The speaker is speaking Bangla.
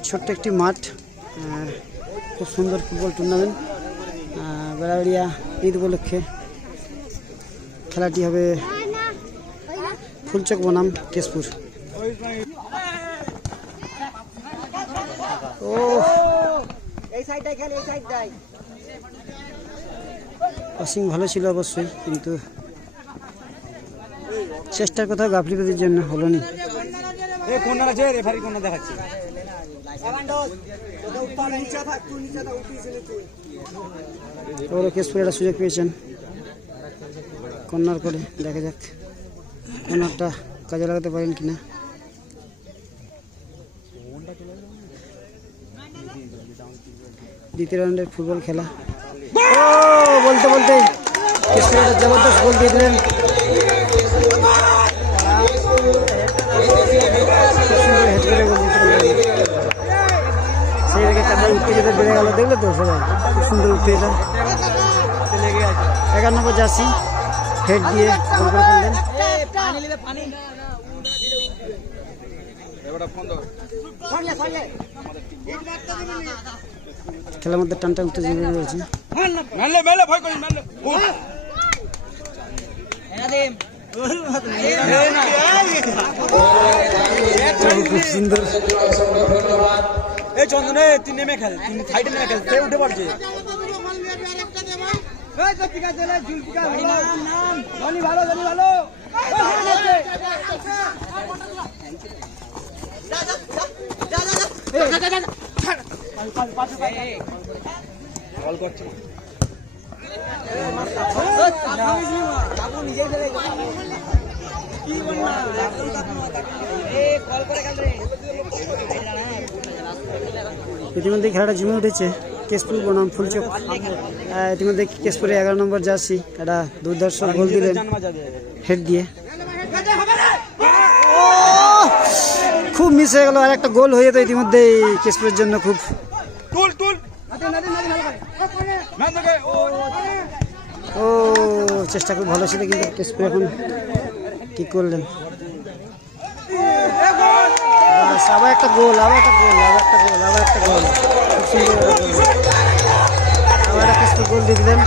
ছোট্ট একটি মাঠ খুব সুন্দর ফুটবল টুর্নামেন্ট বেড়াবেড়িয়া ঈদ উপলক্ষে খেলাটি হবে ফুলচক বনাম কেশপুর ও পাসিং ভালো ছিল অবশ্যই কিন্তু চেষ্টার কথা গাফলিপতির জন্য হলো নি। আছে? রেফারি দেখাচ্ছে? ওরও কেশপুর সুযোগ পেয়েছেন। কর্নার করে, দেখা যাক। কর্নারটা কাজে লাগাতে পারেন কিনা। দ্বিতীয় রাউন্ডের ফুটবল খেলা। বলতে বলতে। জবরদস্ত গোল দিয়ে দিলেন। উত্তেজতা বেড়ে গেল দেখলে তো সবাই। সুন্দর উত্তেজতা এগারো নম্বর জার্সি হেড দিয়ে গোল করে ফেললেন। খেলার মধ্যে টানটা উত্তেজনা রয়েছে খুব সুন্দর। এই চন্দনে তুই নেমে খেল তুই সাইডে নেমে খেল সে উঠে পড়ছে ভালো জানি ভালো বল করছে না ইতিমধ্যে খেলাটা জমে উঠেছে। কেশপুর বনাম ফুলচক ইতিমধ্যে কেশপুরে এগারো নম্বর জার্সি। একটা দুর্ধর্ষ গোল দিলেন হেড দিয়ে। খুব মিস হয়ে গেল। আর একটা গোল হয়ে যেত ইতিমধ্যে কেশপুরের জন্য খুব। ও চেষ্টা খুব ভালো ছিল কিন্তু কেশপুর এখন কি করলেন? বাস, আবার একটা গোল আবার একটা গোল আবার একটা গোল আবার একটা গোল। খুব সুন্দর আবার একটা গোল দিয়ে দিলেন।